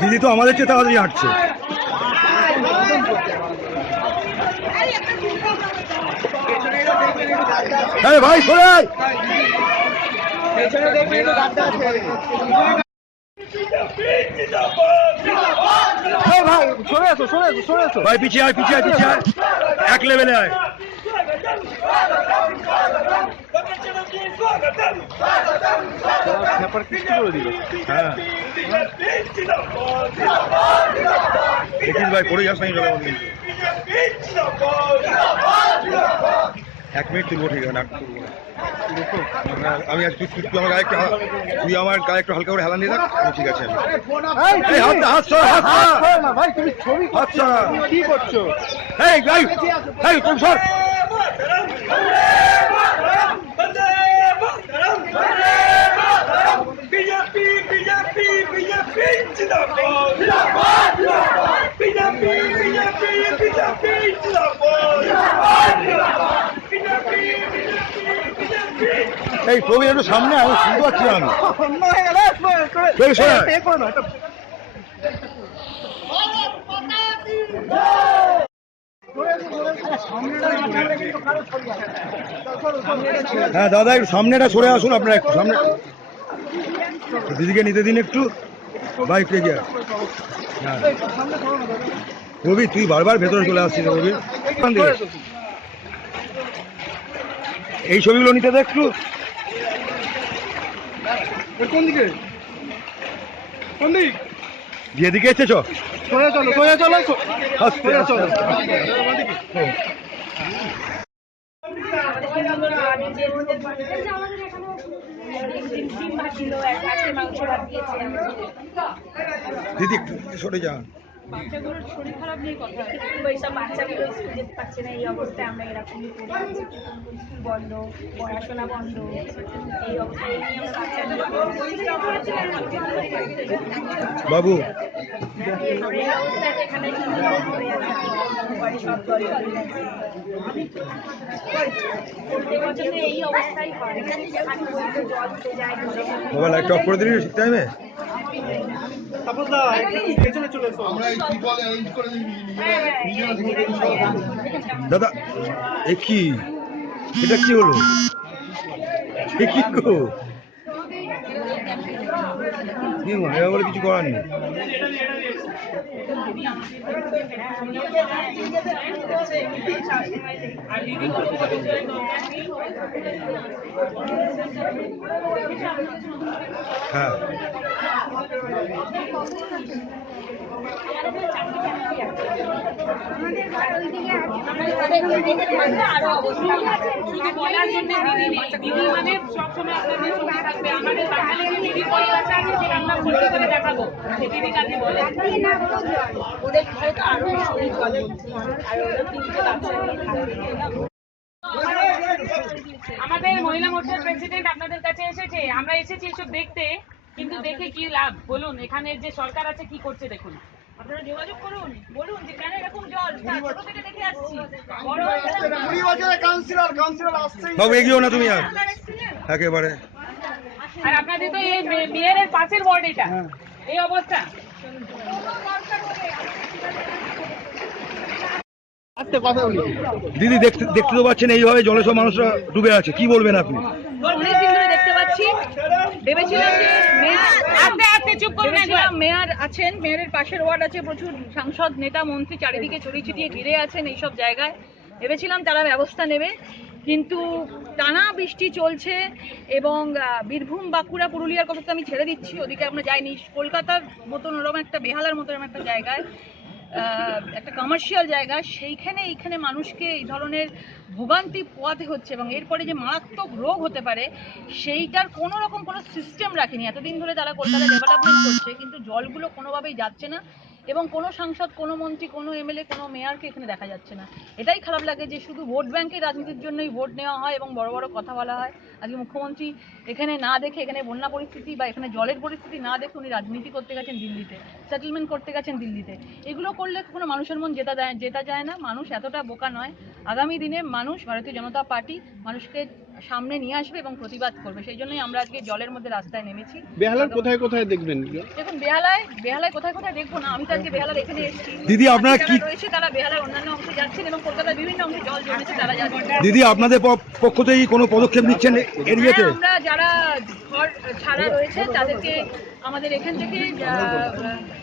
দিদি তো আমাদের চেয়ে তাড়াতাড়ি হাঁটছে। ভাই সরে ভাই পিছিয়ে আয়, পিছিয়ে আয়, পিছিয়ে আয়, এক লেভেলে আয়। হ্যাঁ দেখিস ভাই পড়ে যাস নাই। 1 মিনিট তুলবো, ঠিক আছে? আমি তুই আমার গায়ে তুই আমার গায়ে একটু হালকা করে হেলান দিয়ে থাক, ঠিক আছে? কি করছো? এই প্রবীণ একটু সামনে, আমি শুনতে পাচ্ছি না। হ্যাঁ দাদা একটু সামনেটা সরে আসুন, আপনারা একটু সামনে দিদিকে নিতে দিন একটু। বাইক রেখে হ্যাঁ রবি, তুই বারবার ভেতরে চলে আসছিস রবি। এই ছবিগুলো নিতে দে একটু। কোন দিকে? কোন দিক? যেদিকে এসেছ সোজা চলো, সোজা চলো, সোজা চলো। দিদি একটু সরে যান। বাচ্চাগুলোর শরীর খারাপ নিয়ে কথা এইসব বাচ্চাগুলো স্কুল যেতে পারছে না, এই অবস্থায় আমরা এরকমই স্কুল বন্ধ, পড়াশোনা বন্ধ, এই অবস্থায় নিয়ে আমরা বাবু এই অবস্থায় এখানে সব এই অবস্থায় হয়। জল দিতে যায়, মোবাইল লাইট অফ করে দিলি ঠিক টাইমে। দাদা এ কি, এটা কি হলো? এ কি গো? বলে কিছু করার নেই। হ্যাঁ আমাদের মহিলা মোর্চার প্রেসিডেন্ট আপনাদের কাছে এসেছে, আমরা এসেছি এসব দেখতে, কিন্তু দেখে কি লাভ বলুন? এখানে যে সরকার আছে কি করছে দেখুন। আপনারা যোগাযোগ করুন, বলুন যে কেন এরকম জল, ছোট থেকে দেখে আসছি। বাবু এগিয়েও না তুমি আর একেবারে। আর আপনাদের তো এই মেয়রের পাশের ওয়ার্ড, এটা এই অবস্থা। দিদি দেখতে তো পাচ্ছেন এইভাবে জলে সব মানুষরা ডুবে আছে, কি বলবেন আপনি? অনেকদিন ধরে দেখতে পাচ্ছি, ভেবেছিলাম যে মেয়র আছেন, মেয়রের পাশের ওয়ার্ড আছে, প্রচুর সাংসদ নেতা মন্ত্রী চারিদিকে ছড়িয়ে ছিটিয়ে ঘিরে আছেন এইসব জায়গায়, ভেবেছিলাম তারা ব্যবস্থা নেবে, কিন্তু টানা বৃষ্টি চলছে এবং বীরভূম বাঁকুড়া পুরুলিয়ার কথা তো আমি ছেড়ে দিচ্ছি, ওদিকে আমরা যাইনি। কলকাতার মতন ওরকম একটা বেহালার মতন একটা জায়গায়, একটা কমার্শিয়াল জায়গা, এইখানে মানুষকে এই ধরনের ভোগান্তি পোয়াতে হচ্ছে এবং এরপরে যে মারাত্মক রোগ হতে পারে সেইটার কোনো রকম কোনো সিস্টেম রাখেনি। এতদিন ধরে তারা কলকাতায় ডেভেলপমেন্ট করছে, কিন্তু জলগুলো কোনোভাবেই যাচ্ছে না এবং কোনো সাংসদ, কোনো মন্ত্রী, কোনো এমএলএ, কোনো মেয়রকে এখানে দেখা যাচ্ছে না। এটাই খারাপ লাগে যে শুধু ভোট ব্যাংকের রাজনীতির জন্যই ভোট নেওয়া হয় এবং বড় বড় কথা বলা হয়। আজকে মুখ্যমন্ত্রী এখানে না দেখে, এখানে বন্যা পরিস্থিতি বা এখানে জলের পরিস্থিতি না দেখে উনি রাজনীতি করতে গেছেন দিল্লিতে, সেটেলমেন্ট করতে গেছেন দিল্লিতে। এগুলো করলে কোনো মানুষের মন জেতা যায় না। মানুষ এতটা বোকা নয়। আগামী দিনে মানুষ, ভারতীয় জনতা পার্টি মানুষকে সামনে নিয়ে আসবে এবং প্রতিবাদ করবে। সেই জন্যই আমরা আজকে জলের মধ্যে রাস্তায় নেমেছি। বেহালার কোথায় কোথায় দেখবেন? দেখুন, বেহালায় কোথায় কোথায় দেখবো না, আমি তো আজকে বেহালার এখানে এসেছি। দিদি, আপনারা যারা কি রয়েছে তারা বেহালার অন্যান্য অংশে যাচ্ছেন এবং কলকাতার বিভিন্ন অংশে জল জমেছে তারা যাচ্ছেন। দিদি, আপনাদের পক্ষ থেকে কোনো পদক্ষেপ নিচ্ছেন এরিয়াতে? হ্যাঁ, আমরা যারা ঘর ছাড়া রয়েছে তাদেরকে আমাদের এখান থেকে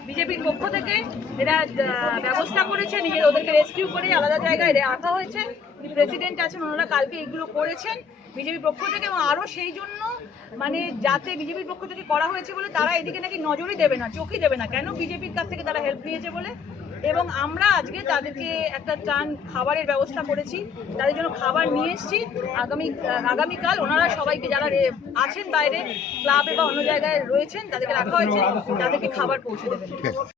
বিজেপির পক্ষ থেকে এরা ব্যবস্থা করেছে, নিজের ওদেরকে রেস্কিউ করে আলাদা জায়গায় রাখা হয়েছে। প্রেসিডেন্ট আছেন, ওনারা কালকে এগুলো করেছেন বিজেপির পক্ষ থেকে, এবং আরো সেই জন্য মানে যাতে বিজেপির পক্ষ থেকে করা হয়েছে বলে তারা এদিকে নাকি নজরই দেবে না, চোখই দেবে না। কেন? বিজেপির কাছ থেকে তারা হেল্প নিয়েছে বলে। এবং আমরা আজকে তাদেরকে একটা ত্রাণ খাবারের ব্যবস্থা করেছি, তাদের জন্য খাবার নিয়ে এসেছি। আগামীকাল ওনারা সবাইকে যারা আছেন বাইরে ক্লাবে বা অন্য জায়গায় রয়েছেন তাদেরকে রাখা হয়েছে, তাদেরকে খাবার পৌঁছে দেবেন।